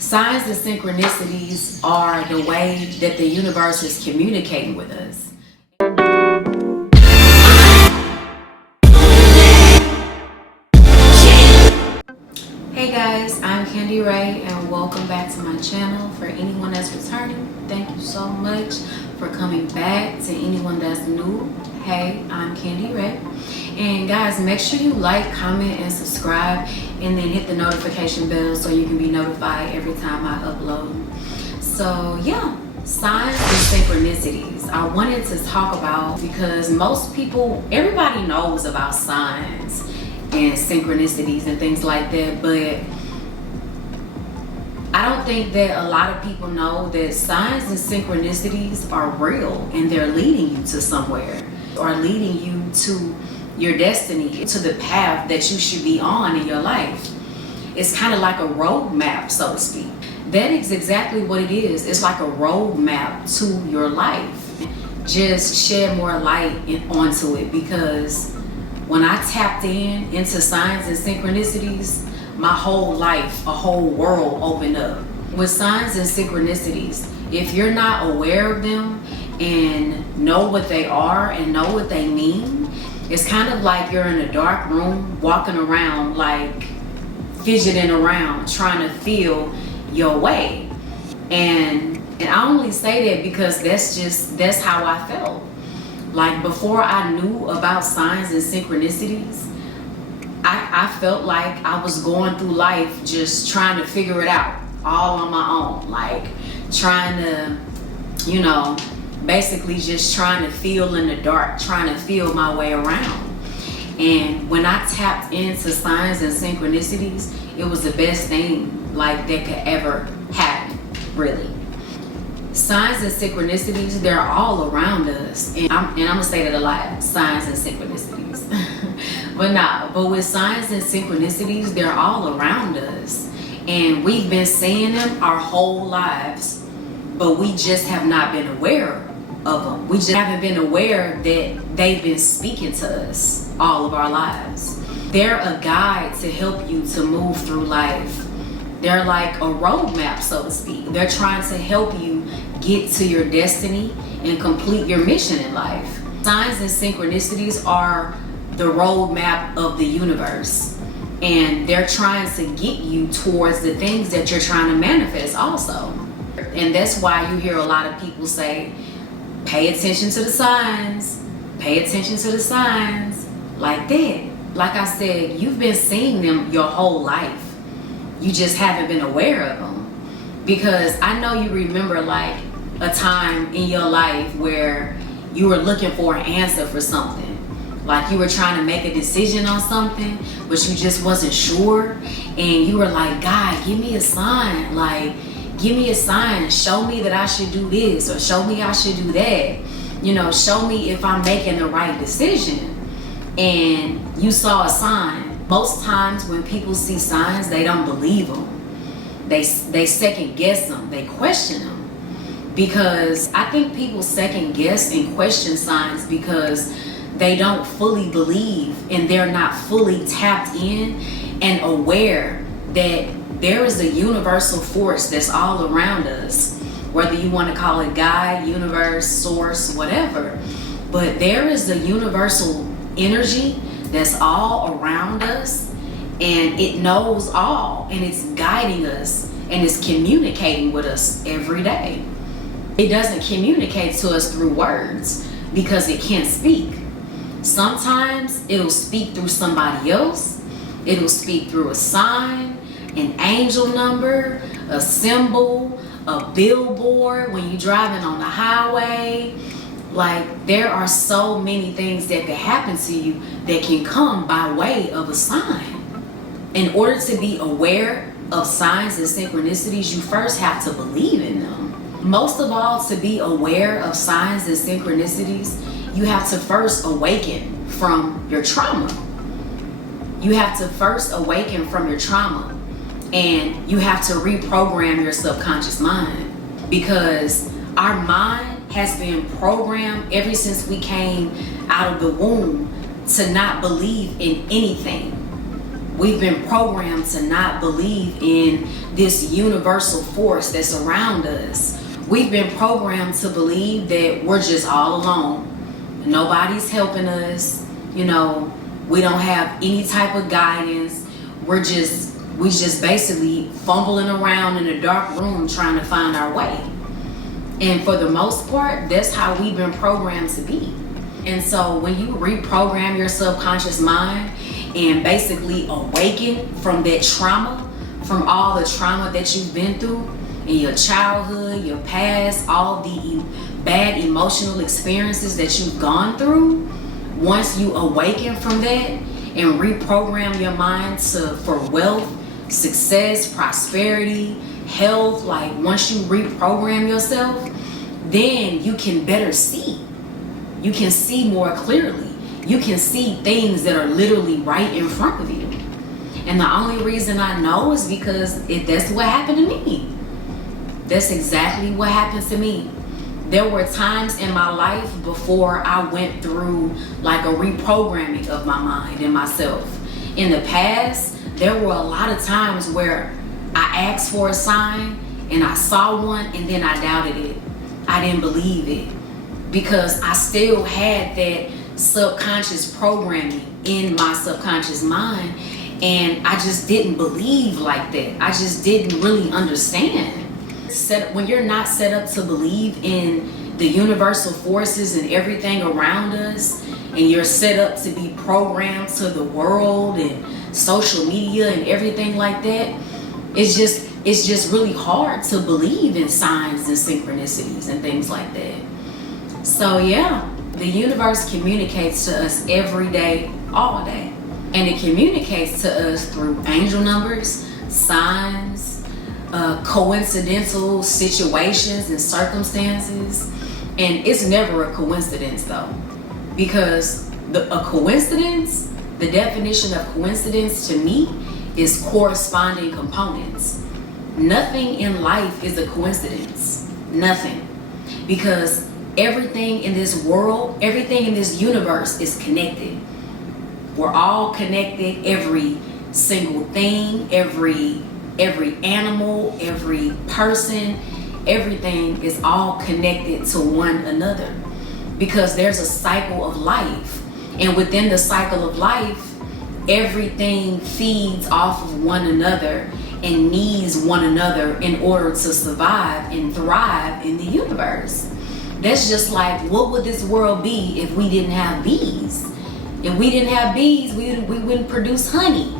Signs and synchronicities are the way that the universe is communicating with us. Hey guys, I'm Khandi Ray and welcome back to my channel. For anyone that's returning, thank you so much for coming back. To anyone that's new, hey, I'm Khandi Ray. And guys, make sure you like, comment, and subscribe, and then hit the notification bell so you can be notified every time I upload. So yeah, signs and synchronicities I wanted to talk about because most people, everybody knows about signs and synchronicities and things like that, but I don't think that a lot of people know that signs and synchronicities are real and they're leading you to somewhere, or leading you to your destiny, to the path that you should be on in your life. It's kind of like a roadmap, so to speak. That is exactly what it is. It's like a roadmap to your life. Just shed more light onto it, because when I tapped into signs and synchronicities, my whole life, a whole world opened up. With signs and synchronicities, if you're not aware of them and know what they are and know what they mean, it's kind of like you're in a dark room walking around, like fidgeting around, trying to feel your way. And I only say that because that's how I felt. Like, before I knew about signs and synchronicities, I felt like I was going through life just trying to figure it out all on my own. Like, trying to, basically just trying to feel in the dark, trying to feel my way around. And when I tapped into signs and synchronicities, it was the best thing like that could ever happen, really. Signs and synchronicities, they're all around us. And I'm gonna say that a lot, signs and synchronicities. but with signs and synchronicities, they're all around us. And we've been seeing them our whole lives, but we just have not been aware of them. We just haven't been aware that they've been speaking to us all of our lives. They're a guide to help you to move through life. They're like a roadmap, so to speak. They're trying to help you get to your destiny and complete your mission in life. Signs and synchronicities are the roadmap of the universe, and they're trying to get you towards the things that you're trying to manifest also. And that's why you hear a lot of people say, pay attention to the signs, pay attention to the signs, like that. Like I said, you've been seeing them your whole life. You just haven't been aware of them. Because I know you remember like a time in your life where you were looking for an answer for something. Like you were trying to make a decision on something, but you just wasn't sure. And you were like, God, give me a sign. Like, give me a sign. Show me that I should do this, or show me I should do that. Show me if I'm making the right decision. And you saw a sign. Most times when people see signs, they don't believe them. They second guess them. They question them. Because I think people second guess and question signs because they don't fully believe, and they're not fully tapped in and aware that there is a universal force that's all around us. Whether you want to call it God, universe, source, whatever. But there is a universal energy that's all around us, and it knows all, and it's guiding us, and it's communicating with us every day. It doesn't communicate to us through words because it can't speak. Sometimes it'll speak through somebody else. It'll speak through a sign, an angel number, a symbol, a billboard when you're driving on the highway. Like, there are so many things that can happen to you that can come by way of a sign. In order to be aware of signs and synchronicities, you first have to believe in them. Most of all, to be aware of signs and synchronicities, you have to first awaken from your trauma. You have to first awaken from your trauma, and you have to reprogram your subconscious mind, because our mind has been programmed ever since we came out of the womb to not believe in anything. We've been programmed to not believe in this universal force that's around us. We've been programmed to believe that we're just all alone. Nobody's helping us. You know, we don't have any type of guidance. We just basically fumbling around in a dark room trying to find our way. And for the most part, that's how we've been programmed to be. And so when you reprogram your subconscious mind and basically awaken from that trauma, from all the trauma that you've been through in your childhood, your past, all the bad emotional experiences that you've gone through, once you awaken from that and reprogram your mind for wealth, success, prosperity, health, like once you reprogram yourself, then you can better see. You can see more clearly. You can see things that are literally right in front of you. And the only reason I know is because that's what happened to me. That's exactly what happened to me. There were times in my life before I went through like a reprogramming of my mind and myself. In the past, there were a lot of times where I asked for a sign and I saw one and then I doubted it. I didn't believe it because I still had that subconscious programming in my subconscious mind, and I just didn't believe like that. I just didn't really understand. When you're not set up to believe in the universal forces and everything around us, and you're set up to be programmed to the world and social media and everything like that, it's just really hard to believe in signs and synchronicities and things like that. So yeah, the universe communicates to us every day, all day. And it communicates to us through angel numbers, signs, coincidental situations and circumstances. And it's never a coincidence though, because a coincidence, the definition of coincidence to me is corresponding components. Nothing in life is a coincidence. Nothing. Because everything in this world, everything in this universe is connected. We're all connected. Every single thing, every animal, every person, everything is all connected to one another. Because there's a cycle of life. And within the cycle of life, everything feeds off of one another and needs one another in order to survive and thrive in the universe. That's just like, what would this world be if we didn't have bees? If we didn't have bees, we wouldn't produce honey.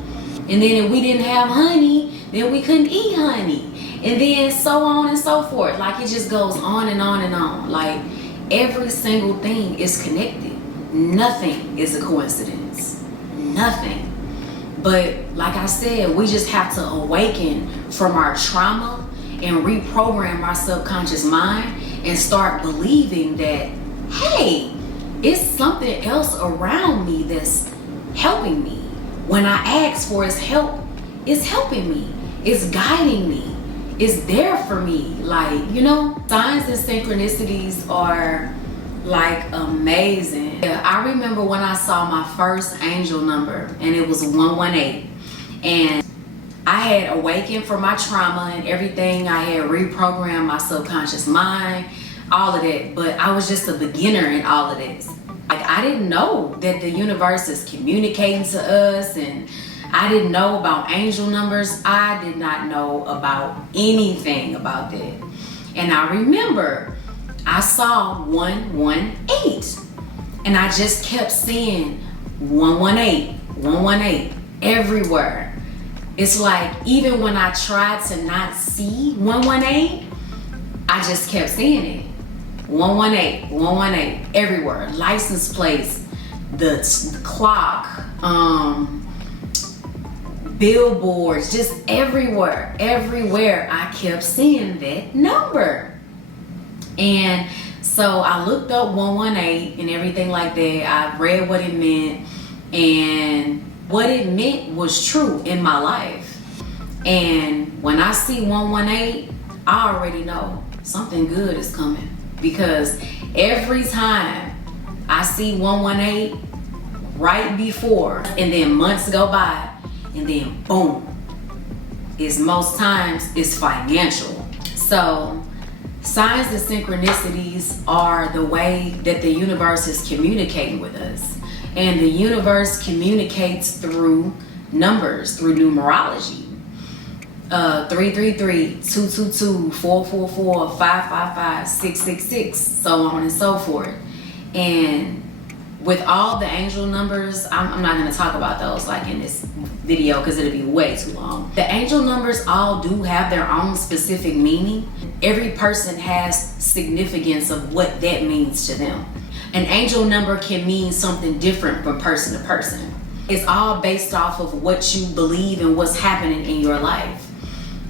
And then if we didn't have honey, then we couldn't eat honey. And then so on and so forth. Like it just goes on and on and on. Like every single thing is connected. Nothing is a coincidence. Nothing. But like I said, we just have to awaken from our trauma and reprogram our subconscious mind and start believing that, hey, it's something else around me that's helping me. When I ask for its help, it's helping me. It's guiding me. It's there for me. Like, you know, signs and synchronicities are like amazing. I remember when I saw my first angel number and it was 118, and I had awakened from my trauma and everything. I had reprogrammed my subconscious mind, all of that, but I was just a beginner in all of this. Like I didn't know that the universe is communicating to us, and I didn't know about angel numbers. I did not know about anything about that. And I remember I saw 118, and I just kept seeing 118, 118 everywhere. It's like even when I tried to not see 118, I just kept seeing it. 118, 118 everywhere. License plates, the clock, billboards, just everywhere. Everywhere I kept seeing that number. And so I looked up 118 and everything like that. I read what it meant, and what it meant was true in my life. And when I see 118, I already know something good is coming, because every time I see 118 right before, and then months go by and then boom, is most times is financial. So signs and synchronicities are the way that the universe is communicating with us. And the universe communicates through numbers, through numerology. 333, 222, 444, 555, 666, so on and so forth. And with all the angel numbers, I'm not going to talk about those like in this video because it'll be way too long. The angel numbers all do have their own specific meaning. Every person has significance of what that means to them. An angel number can mean something different from person to person. It's all based off of what you believe and what's happening in your life.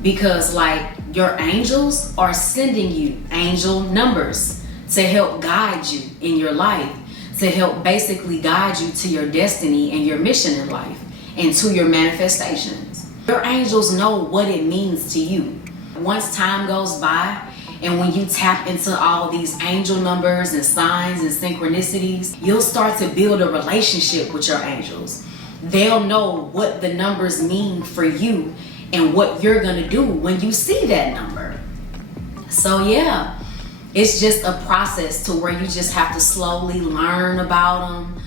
Because like your angels are sending you angel numbers to help guide you in your life, to help basically guide you to your destiny and your mission in life and to your manifestations. Your angels know what it means to you. Once time goes by and when you tap into all these angel numbers and signs and synchronicities, you'll start to build a relationship with your angels. They'll know what the numbers mean for you and what you're gonna do when you see that number. So yeah, it's just a process to where you just have to slowly learn about them.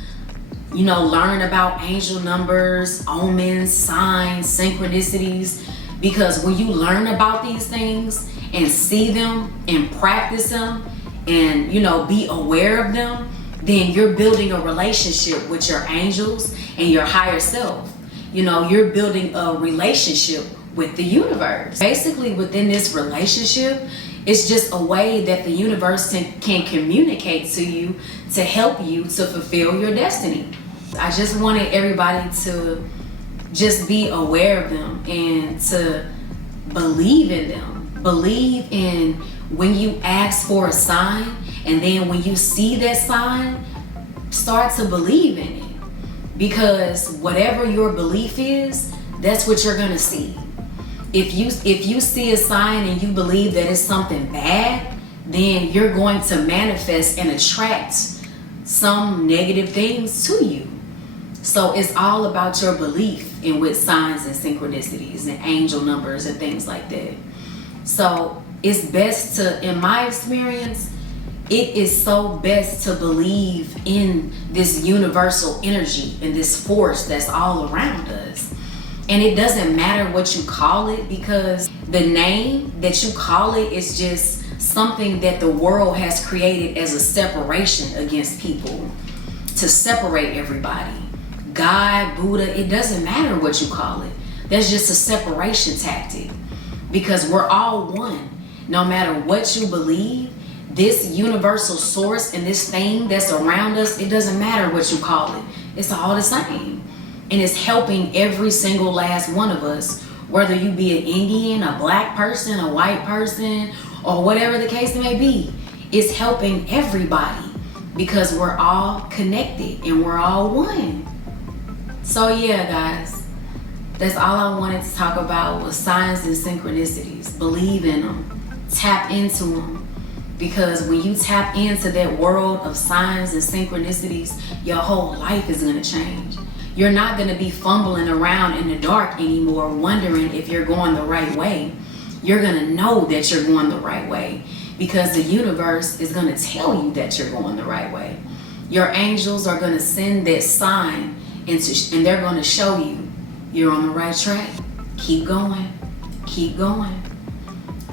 You know, learn about angel numbers, omens, signs, synchronicities. Because when you learn about these things and see them and practice them and, you know, be aware of them, then you're building a relationship with your angels and your higher self. You know, you're building a relationship with the universe. Basically, within this relationship, it's just a way that the universe can communicate to you to help you to fulfill your destiny. I just wanted everybody to just be aware of them and to believe in them. Believe in when you ask for a sign, and then when you see that sign, start to believe in it. Because whatever your belief is, that's what you're gonna see. If you see a sign and you believe that it's something bad, then you're going to manifest and attract some negative things to you. So it's all about your belief in with signs and synchronicities and angel numbers and things like that. So it's best to, in my experience, it is so best to believe in this universal energy and this force that's all around us. And it doesn't matter what you call it, because the name that you call it is just something that the world has created as a separation against people, to separate everybody. God, Buddha, it doesn't matter what you call it. That's just a separation tactic, because we're all one. No matter what you believe, this universal source and this thing that's around us, it doesn't matter what you call it. It's all the same. And it's helping every single last one of us, whether you be an Indian, a black person, a white person, or whatever the case may be. It's helping everybody because we're all connected and we're all one. So yeah, guys, that's all I wanted to talk about was signs and synchronicities. Believe in them, tap into them. Because when you tap into that world of signs and synchronicities, your whole life is gonna change. You're not gonna be fumbling around in the dark anymore, wondering if you're going the right way. You're gonna know that you're going the right way because the universe is gonna tell you that you're going the right way. Your angels are gonna send that sign and they're gonna show you you're on the right track. Keep going, keep going.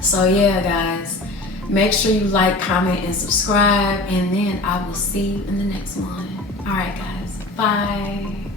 So yeah, guys, make sure you like, comment, and subscribe, and then I will see you in the next one. All right, guys, bye.